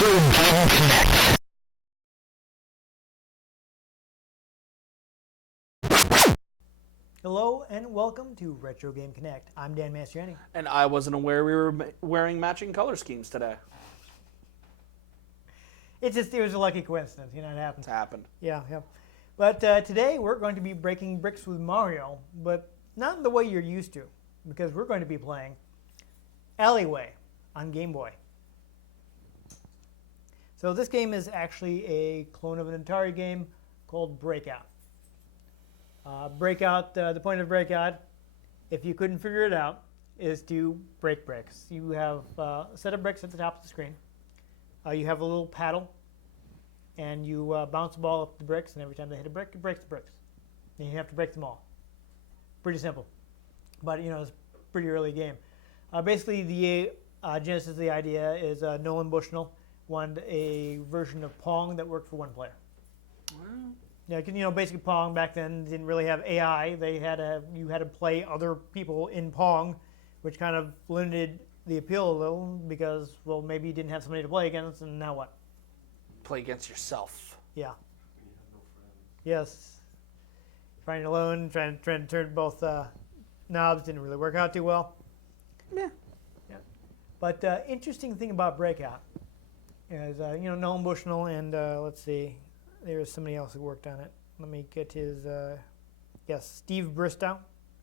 Retro Game Connect. Hello and welcome to Retro Game Connect. I'm Dan Mastriani. And I wasn't aware we were wearing matching color schemes today. It was a lucky coincidence, it happens. It's happened. Yeah. But today we're going to be breaking bricks with Mario, but not in the way you're used to, because we're going to be playing Alleyway on Game Boy. So this game is actually a clone of an Atari game called Breakout. The point of Breakout, if you couldn't figure it out, is to break bricks. You have a set of bricks at the top of the screen. You have a little paddle, and you bounce the ball up the bricks, and every time they hit a brick, it breaks the bricks. And you have to break them all. Pretty simple. But, it's a pretty early game. Basically, the genesis of the idea is Nolan Bushnell wanted a version of Pong that worked for one player. Well, Yeah, basically Pong back then didn't really have AI. You had to play other people in Pong, which kind of limited the appeal a little because, well, maybe you didn't have somebody to play against, and now what? play against yourself. Yeah. Yes. Fighting alone, trying to turn both knobs didn't really work out too well. Yeah. But interesting thing about Breakout is, Nolan Bushnell and let's see, there was somebody else who worked on it. Let me get his, Steve Bristow,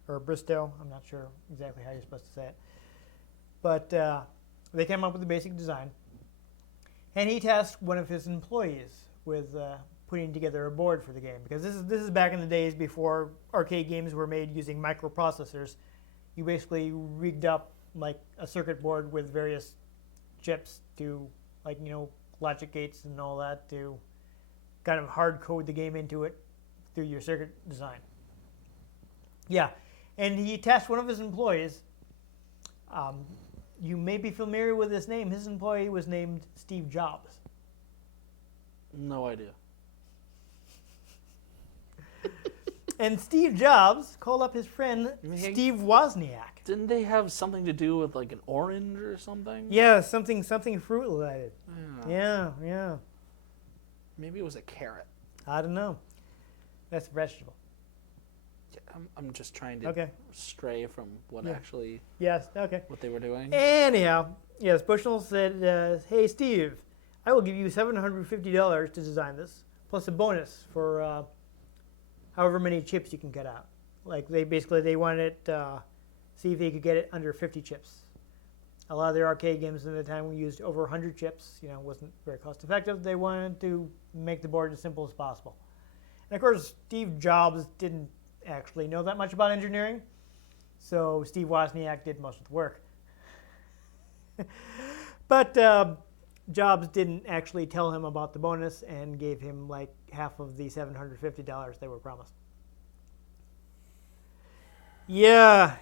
or Bristow. I'm not sure exactly how you're supposed to say it. But they came up with the basic design. And he tasked one of his employees with putting together a board for the game. Because this is back in the days before arcade games were made using microprocessors. You basically rigged up like a circuit board with various chips to, logic gates and all that to kind of hard code the game into it through your circuit design. Yeah, and he tasked one of his employees. You may be familiar with his name. His employee was named Steve Jobs. No idea. And Steve Jobs called up his friend Steve Wozniak. Didn't they have something to do with like an orange or something? Yeah, something fruit related. Yeah. Yeah. Maybe it was a carrot. I don't know. That's a vegetable. Yeah, I'm just trying to stray from what actually Yes, okay. what they were doing. Anyhow, yes, Bushnell said, hey, Steve, I will give you $750 to design this, plus a bonus for however many chips you can get out. Like, they wanted see if they could get it under 50 chips. A lot of their arcade games at the time used over 100 chips. Wasn't very cost effective. They wanted to make the board as simple as possible. And of course, Steve Jobs didn't actually know that much about engineering, so Steve Wozniak did most of the work. But Jobs didn't actually tell him about the bonus and gave him like half of the $750 they were promised. Yeah.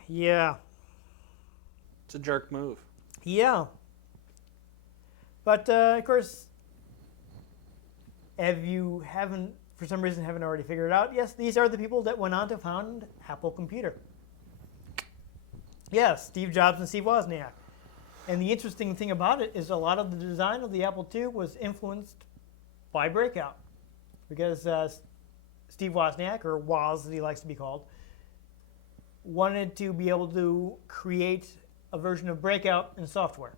It's a jerk move. Yeah. But of course, for some reason haven't already figured it out, yes, these are the people that went on to found Apple Computer. Yes, Steve Jobs and Steve Wozniak. And the interesting thing about it is a lot of the design of the Apple II was influenced by Breakout. Because Steve Wozniak, or Woz as he likes to be called, wanted to be able to create a version of Breakout in software.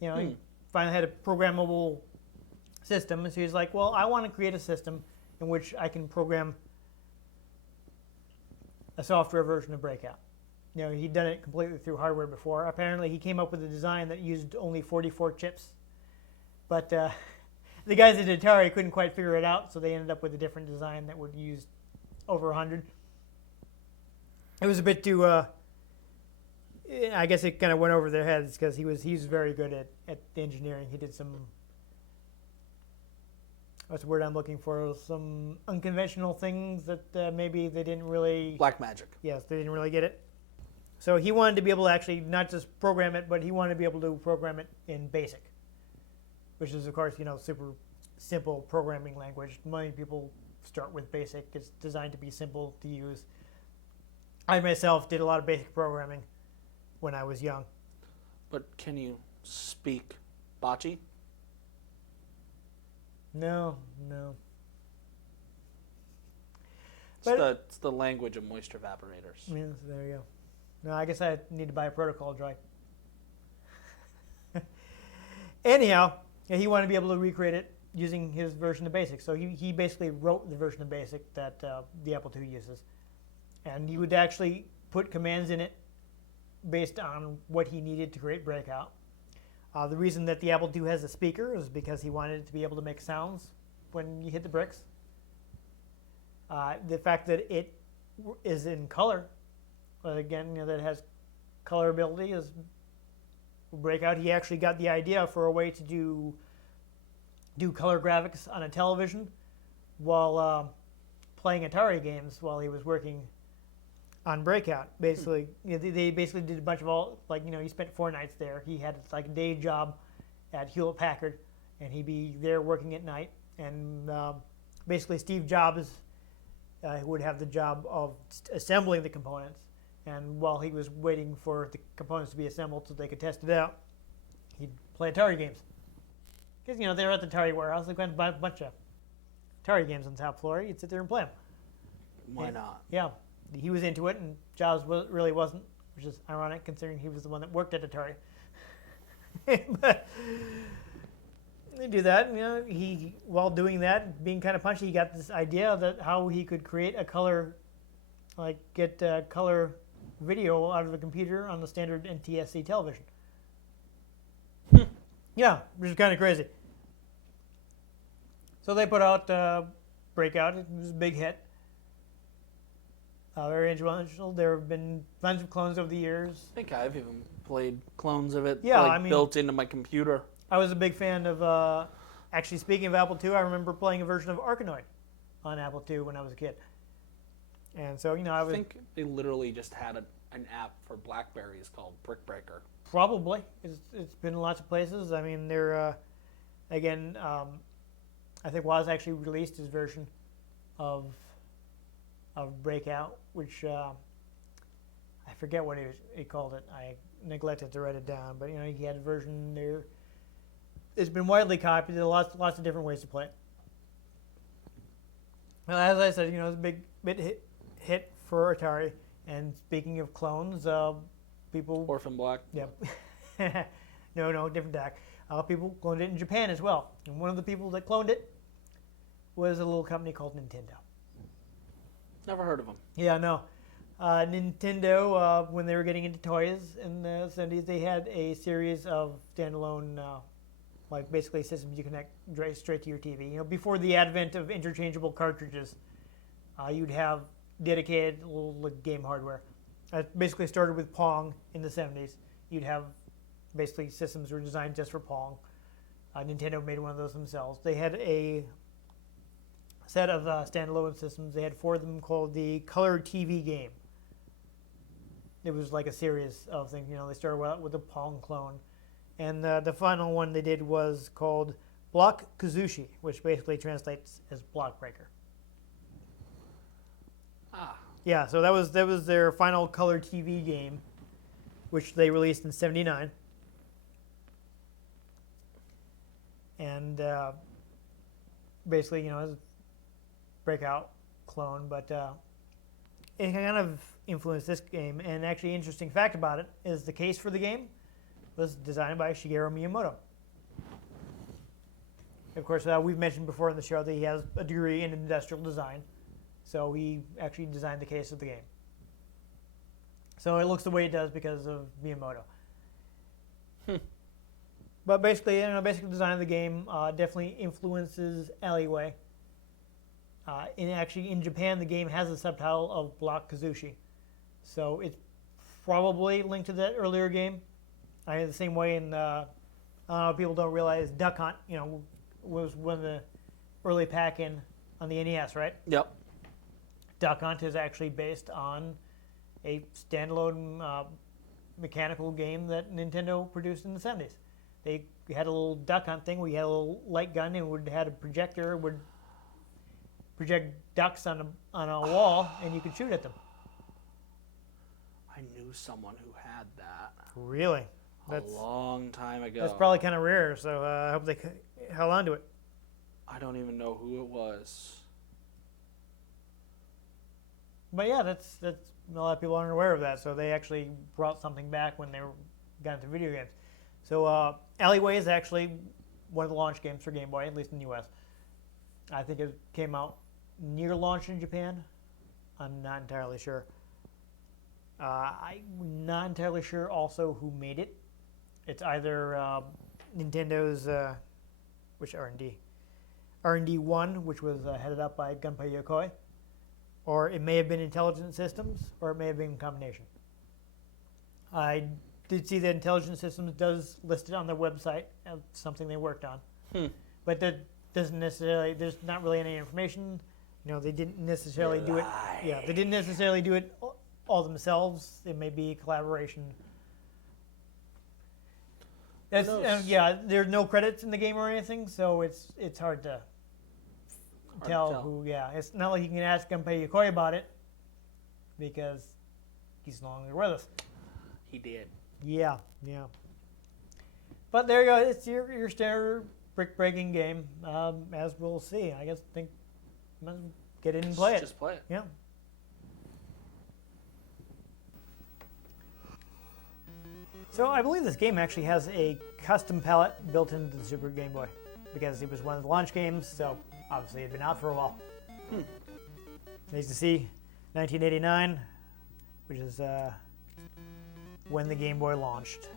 He finally had a programmable system, and so he's like, well, I want to create a system in which I can program a software version of Breakout. He'd done it completely through hardware before. Apparently, he came up with a design that used only 44 chips. But the guys at Atari couldn't quite figure it out, so they ended up with a different design that would use over 100. It was a bit too, I guess it kind of went over their heads because he was very good at the engineering. He did some, what's the word I'm looking for, some unconventional things that maybe they didn't really... Black magic. Yes, they didn't really get it. So he wanted to be able to actually not just program it, but he wanted to be able to program it in BASIC, which is, of course, super simple programming language. Many people start with BASIC. It's designed to be simple to use. I myself did a lot of BASIC programming when I was young. But can you speak Bocce? No, no. It's the language of moisture evaporators. Yeah, so there you go. No, I guess I need to buy a protocol dry. Anyhow, he wanted to be able to recreate it using his version of BASIC. So he basically wrote the version of BASIC that the Apple II uses. And he would actually put commands in it based on what he needed to create Breakout. The reason that the Apple II has a speaker is because he wanted it to be able to make sounds when you hit the bricks. The fact that it is in color, again, that it has color ability is Breakout. He actually got the idea for a way to do color graphics on a television while playing Atari games while he was working on Breakout. Basically, they basically did a bunch of he spent 4 nights there. He had like a day job at Hewlett Packard, and he'd be there working at night. And basically, Steve Jobs would have the job of assembling the components. And while he was waiting for the components to be assembled so they could test it out, he'd play Atari games. Because, they were at the Atari warehouse. They went and buy a bunch of Atari games on the top floor. You'd sit there and play them. Why not? Yeah. He was into it, and Jobs really wasn't, which is ironic considering he was the one that worked at Atari. But they do that. While doing that, being kind of punchy, he got this idea that how he could create a color, get color video out of a computer on the standard NTSC television. Yeah, which is kind of crazy. So they put out Breakout. It was a big hit. Very influential. There have been tons of clones over the years. I think I've even played clones of it, Yeah, built into my computer. I was a big fan of, actually speaking of Apple II, I remember playing a version of Arkanoid on Apple II when I was a kid. And so, I think they literally just had an app for BlackBerries called Brick Breaker. Probably. It's been in lots of places. I mean, they're, again, I think Woz actually released his version of Breakout, which I forget what he called it. I neglected to write it down, but he had a version there. It's been widely copied. There are lots of different ways to play it. Well, as I said, it's a big hit for Atari. And speaking of clones, people. Orphan Black. Yeah. No, different deck. People cloned it in Japan as well. And one of the people that cloned it was a little company called Nintendo. Never heard of them. Yeah, no. Nintendo, when they were getting into toys in the 70s, they had a series of standalone, basically systems you connect straight to your TV. Before the advent of interchangeable cartridges, you'd have dedicated little game hardware. It basically started with Pong in the 70s. You'd have basically systems that were designed just for Pong. Nintendo made one of those themselves. They had a set of standalone systems. They had 4 of them called the Color TV game. It was like a series of things. They started with a Pong clone. And the final one they did was called Block Kazushi, which basically translates as Block Breaker. Yeah, so that was their final color TV game, which they released in '79. And basically, it was a Breakout clone, but it kind of influenced this game. And actually, interesting fact about it is the case for the game was designed by Shigeru Miyamoto. Of course, we've mentioned before in the show that he has a degree in industrial design. So he actually designed the case of the game. So it looks the way it does because of Miyamoto. But basically, basic design of the game definitely influences Alleyway. In Japan, the game has a subtitle of Block Kazushi. So it's probably linked to that earlier game. The same way in, people don't realize Duck Hunt, was one of the early pack-in on the NES, right? Yep. Duck Hunt is actually based on a standalone mechanical game that Nintendo produced in the 70s. They had a little duck hunt thing where you had a little light gun and had a projector, would project ducks on a wall, and you could shoot at them. I knew someone who had that. Really? A long time ago. That's probably kind of rare, so I hope they held on to it. I don't even know who it was. But yeah, that's a lot of people aren't aware of that. So they actually brought something back when they got into video games. So Alleyway is actually one of the launch games for Game Boy, at least in the U.S. I think it came out near launch in Japan. I'm not entirely sure. I'm not entirely sure also who made it. It's either Nintendo's, which R&D? R&D 1, which was headed up by Gunpei Yokoi, or it may have been Intelligent Systems, or it may have been a combination. I did see that Intelligent Systems does list it on their website as something they worked on, but that doesn't necessarily. There's not really any information. You know, they didn't necessarily do it. Yeah, they didn't necessarily do it all themselves. It may be a collaboration. That's, yeah, there's no credits in the game or anything, so it's hard to tell who. Yeah, it's not like you can ask Gunpei Yokoi about it because he's no longer with us. He did. Yeah. But there you go. It's your standard brick breaking game, as we'll see. I guess might as well get in and play it. Just play it. Yeah. So I believe this game actually has a custom palette built into the Super Game Boy because it was one of the launch games, so obviously it had been out for a while. Nice to see 1989, which is when the Game Boy launched.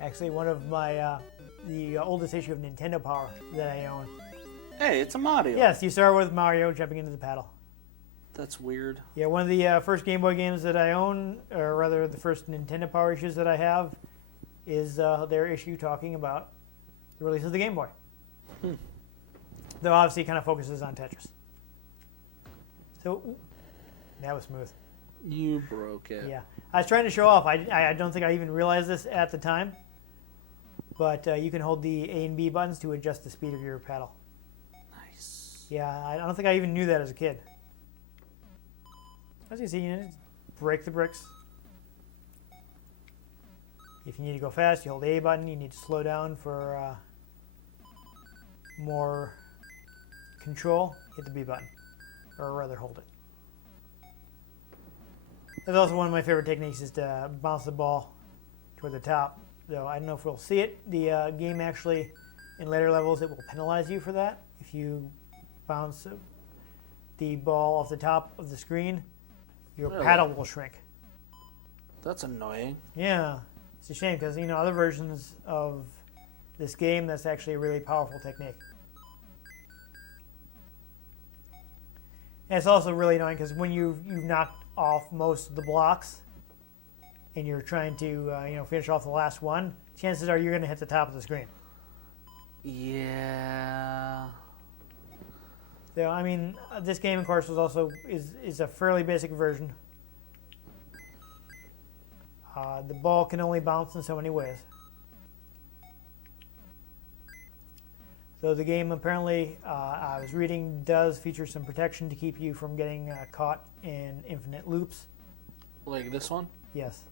Actually, one of my the oldest issue of Nintendo Power that I own. Hey, it's a Mario. Yes, you start with Mario jumping into the paddle. That's weird. Yeah, one of the first Game Boy games that I own, or rather the first Nintendo Power issues that I have, is their issue talking about the release of the Game Boy. Though obviously it kind of focuses on Tetris. So, that was smooth. You broke it. Yeah. I was trying to show off. I don't think I even realized this at the time. But you can hold the A and B buttons to adjust the speed of your paddle. Nice. Yeah, I don't think I even knew that as a kid. As you see, you just break the bricks. If you need to go fast, you hold the A button. You need to slow down for more control, hit the B button. Or rather, hold it. That's also one of my favorite techniques is to bounce the ball toward the top. Though I don't know if we'll see it. The game actually, in later levels, it will penalize you for that. If you bounce the ball off the top of the screen, your paddle will shrink. That's annoying. Yeah, it's a shame because other versions of this game, that's actually a really powerful technique. And it's also really annoying because when you've knocked off most of the blocks and you're trying to finish off the last one, chances are you're going to hit the top of the screen. Yeah. So I mean, this game of course was also is a fairly basic version. The ball can only bounce in so many ways. So the game apparently, I was reading, does feature some protection to keep you from getting caught in infinite loops. Like this one? Yes.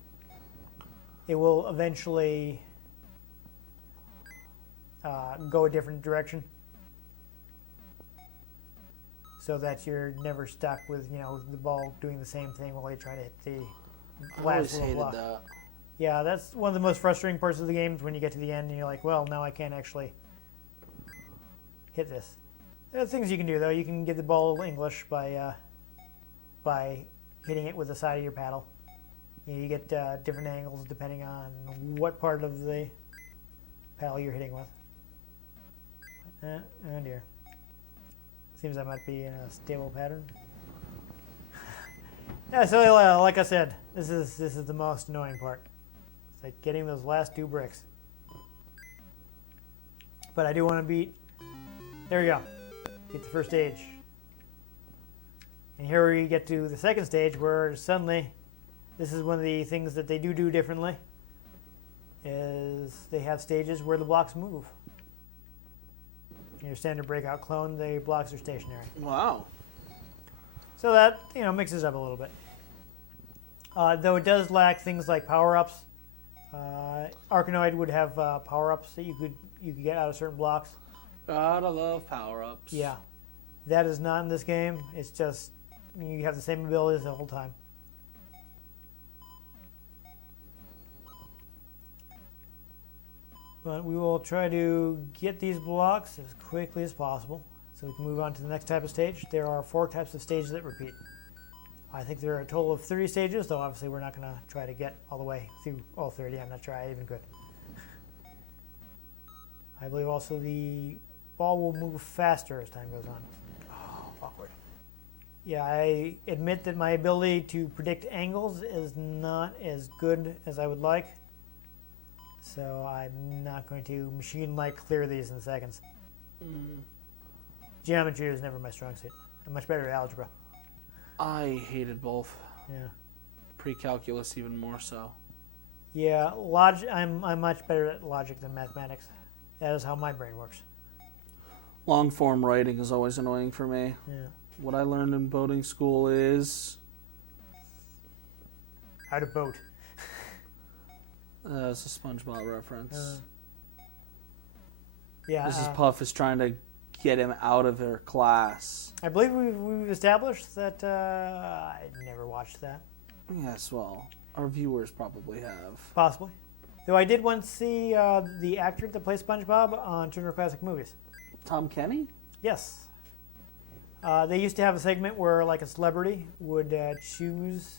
It will eventually go a different direction, so that you're never stuck with the ball doing the same thing while you try to hit the last little block. That. Yeah, that's one of the most frustrating parts of the game is when you get to the end and you're like, well, now I can't actually hit this. There are things you can do though. You can get the ball English by hitting it with the side of your paddle. You get different angles depending on what part of the paddle you're hitting with. Oh dear. Seems I might be in a stable pattern. Yeah, so like I said, this is the most annoying part. It's like getting those last two bricks. But I do want to beat. There we go. Get the first stage. And here we get to the second stage where suddenly, this is one of the things that they do differently, is they have stages where the blocks move. In your standard Breakout clone, the blocks are stationary. Wow. So that, mixes up a little bit. Though it does lack things like power-ups, Arkanoid would have power-ups that you could get out of certain blocks. Gotta love power-ups. Yeah. That is not in this game. It's just you have the same abilities the whole time. But we will try to get these blocks as quickly as possible so we can move on to the next type of stage. There are 4 types of stages that repeat. I think there are a total of 30 stages, though obviously we're not going to try to get all the way through all 30. I'm not sure I even could. I believe also the ball will move faster as time goes on. Oh, awkward. Yeah, I admit that my ability to predict angles is not as good as I would like. So I'm not going to machine-like clear these in seconds. Geometry was never my strong suit. I'm much better at algebra. I hated both. Yeah. Pre-calculus even more so. Yeah, logic. I'm much better at logic than mathematics. That is how my brain works. Long-form writing is always annoying for me. Yeah. What I learned in boating school is... How to boat. It's a SpongeBob reference. Yeah. Mrs. Puff is trying to get him out of her class. I believe we've established that I never watched that. Yes, well, our viewers probably have. Possibly. Though I did once see the actor that plays SpongeBob on Turner Classic Movies. Tom Kenny? Yes. They used to have a segment where like a celebrity would choose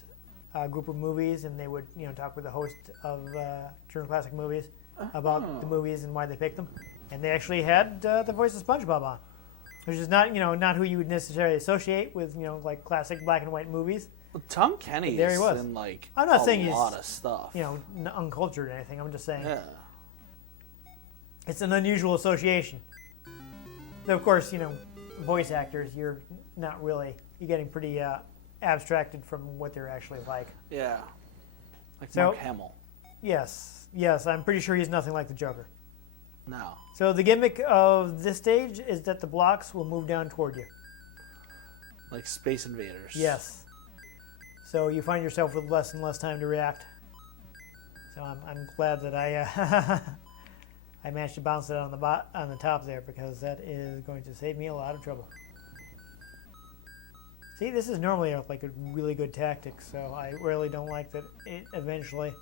a group of movies, and they would talk with the host of Turner Classic Movies about the movies and why they picked them. And they actually had the voice of SpongeBob on, which is not not who you would necessarily associate with like classic black and white movies. Well, Tom Kenny There he is was. in like I'm not a saying he's, lot of stuff. Uncultured or anything. I'm just saying Yeah. it's an unusual association. Though of course voice actors, you're getting pretty abstracted from what they're actually like. Yeah. Like So- Mark Hamill. Yes, I'm pretty sure he's nothing like the Joker. No. So the gimmick of this stage is that the blocks will move down toward you. Like Space Invaders. Yes. So you find yourself with less and less time to react. So I'm glad that I I managed to bounce it on the top there, because that is going to save me a lot of trouble. See, this is normally like a really good tactic, so I really don't like that it eventually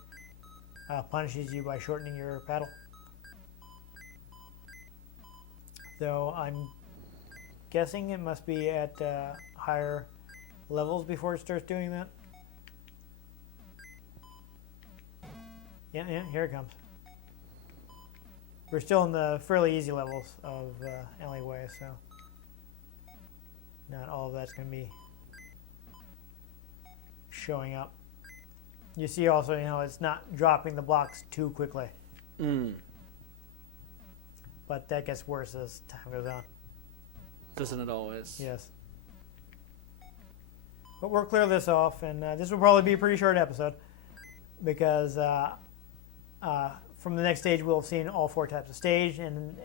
punishes you by shortening your paddle. So I'm guessing it must be at higher levels before it starts doing that. Yeah, here it comes. We're still in the fairly easy levels of Alleyway, so not all of that's going to be showing up. You see also, it's not dropping the blocks too quickly. But that gets worse as time goes on. Doesn't it always? Yes. But we'll clear this off, and this will probably be a pretty short episode, because from the next stage we'll have seen all 4 types of stage, and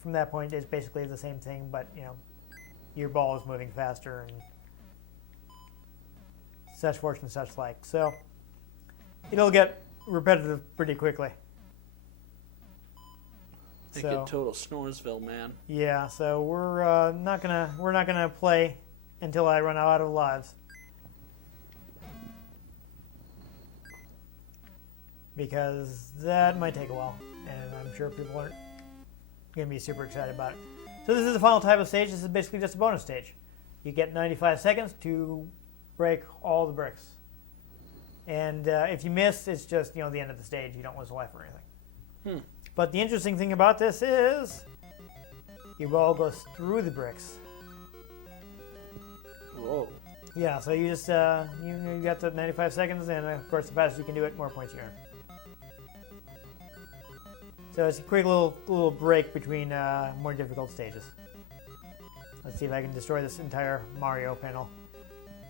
from that point it's basically the same thing, but your ball is moving faster and such forth and such like. So it'll get repetitive pretty quickly. Make it total Snoresville, man. Yeah, so we're not gonna play until I run out of lives, because that might take a while, and I'm sure people aren't gonna be super excited about it. So this is the final type of stage. This is basically just a bonus stage. You get 95 seconds to break all the bricks, and if you miss, it's just the end of the stage. You don't lose a life or anything. But the interesting thing about this is your ball goes through the bricks. Whoa. Yeah, so you just you got the 95 seconds, and of course the faster you can do it, more points you earn. So it's a quick little break between more difficult stages. Let's see if I can destroy this entire Mario panel.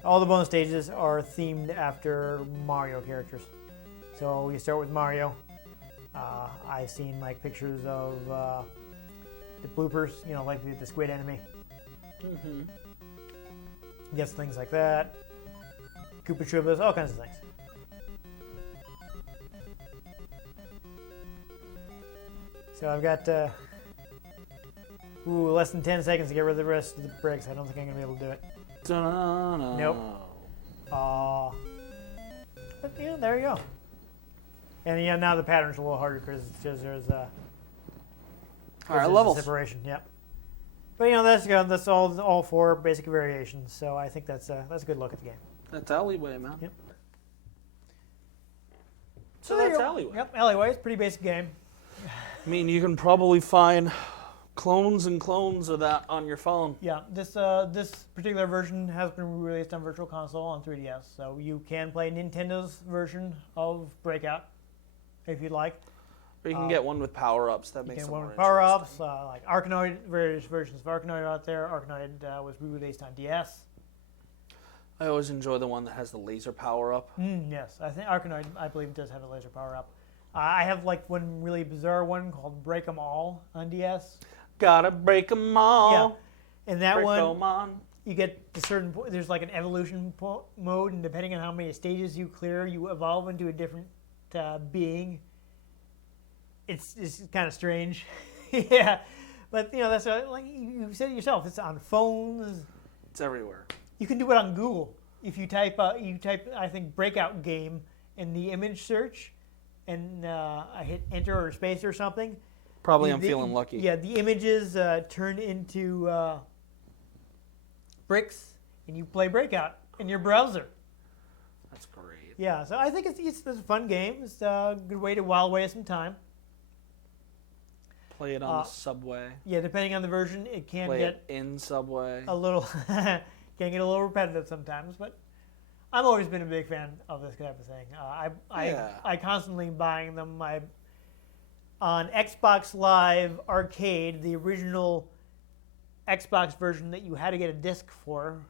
All the bonus stages are themed after Mario characters. So you start with Mario. I've seen like pictures of the bloopers, like the squid enemy. Yes, things like that. Koopa Troopas, all kinds of things. So I've got less than 10 seconds to get rid of the rest of the bricks. I don't think I'm going to be able to do it. Da-na-na. Nope. But yeah, there you go. And yeah, now the pattern's a little harder because there's Higher levels. separation. Yep. But that's all 4 basic variations. So I think that's a good look at the game. That's Alleyway, man. Yep. So that's Alleyway. Yep, Alleyway. It's a pretty basic game. I mean, you can probably find clones and clones of that on your phone. Yeah, this particular version has been released on Virtual Console on 3DS, so you can play Nintendo's version of Breakout if you'd like. Or you can get one with power-ups. That makes it more interesting. Power-ups, like Arkanoid, various versions of Arkanoid out there. Arkanoid was re-released on DS. I always enjoy the one that has the laser power-up. Yes, I think Arkanoid, I believe, does have a laser power-up. I have like one really bizarre one called Break 'em All on DS. Gotta break 'em all. Yeah, and that break one, 'em on. you get to certain point. There's like an evolution mode, and depending on how many stages you clear, you evolve into a different being. It's kind of strange. Yeah, but that's like you said it yourself. It's on phones. It's everywhere. You can do it on Google. If you type I think Breakout game in the image search, and I hit enter or space or something. Probably I'm feeling lucky. Yeah, the images turn into bricks, and you play Breakout in your browser. That's great. Yeah, so I think it's a fun game. It's a good way to while away some time. Play it on the subway. Yeah, depending on the version, it can Play get it in subway. a little can get a little repetitive sometimes, but I've always been a big fan of this type of thing. I constantly buying them. On Xbox Live Arcade, the original Xbox version that you had to get a disc for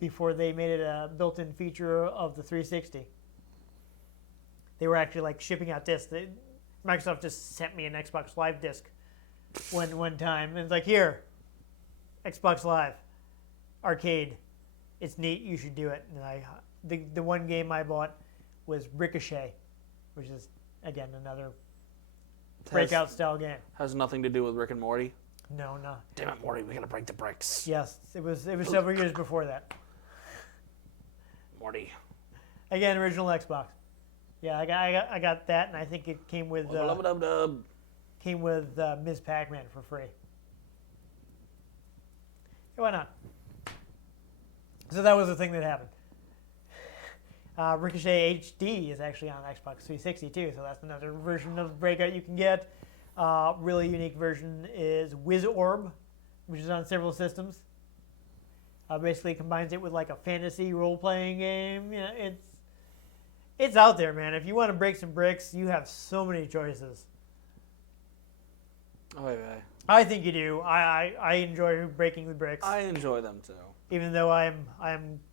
before they made it a built-in feature of the 360. They were actually like shipping out discs. Microsoft just sent me an Xbox Live disc one time, and it's like, here, Xbox Live Arcade. It's neat. You should do it. And the one game I bought was Ricochet, which is again another Breakout style game. Has nothing to do with Rick and Morty. No. Damn it, Morty! We gotta break the bricks. Yes, it was several years before that. Morty. Again, original Xbox. Yeah, I got that, and I think it came with Ms. Pac-Man for free. Yeah, why not? So that was the thing that happened. Ricochet HD is actually on Xbox 360 too, so that's another version of Breakout you can get. Really unique version is WizOrb, which is on several systems. Basically combines it with like a fantasy role-playing game. Yeah, it's out there, man. If you want to break some bricks, you have so many choices. Oh, yeah. I think you do. I enjoy breaking the bricks. I enjoy them too. Even though I'm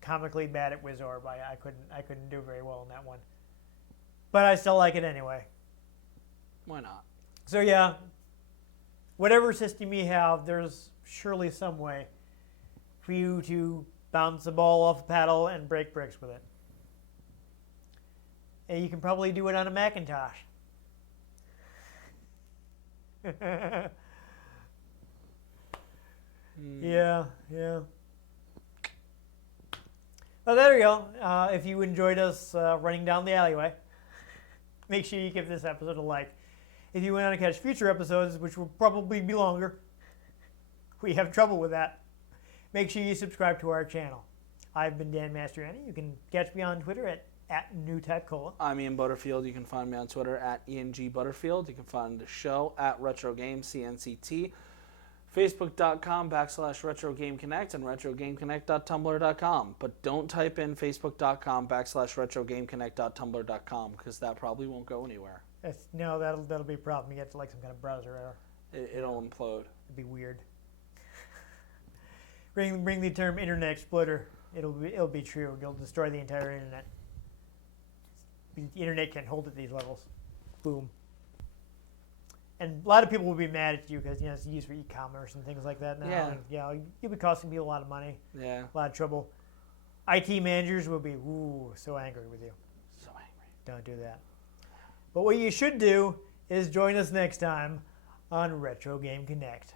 comically bad at WizOrb, I couldn't do very well in that one. But I still like it anyway. Why not? So yeah, whatever system you have, there's surely some way for you to bounce a ball off a paddle and break bricks with it. And you can probably do it on a Macintosh. Yeah. Well, there you go. If you enjoyed us running down the alleyway, make sure you give this episode a like. If you want to catch future episodes, which will probably be longer, we have trouble with that, make sure you subscribe to our channel. I've been Dan Mastriani. You can catch me on Twitter at NewTypeCola. I'm Ian Butterfield. You can find me on Twitter at ENG_Butterfield. You can find the show at RetroGameCNCT. Facebook.com/RetroGameConnect and RetroGameConnect.tumblr.com. But don't type in Facebook.com/RetroGameConnect.tumblr.com because that probably won't go anywhere. No, that'll be a problem. You get to like some kind of browser error. It'll implode. It'd be weird. Bring the term Internet Exploiter. It'll be true. You'll destroy the entire internet. The internet can't hold at these levels. Boom. And a lot of people will be mad at you because it's used for e-commerce and things like that now. Yeah. And, you'll be costing people a lot of money. Yeah. A lot of trouble. IT managers will be so angry with you. So angry. Don't do that. But what you should do is join us next time on Retro Game Connect.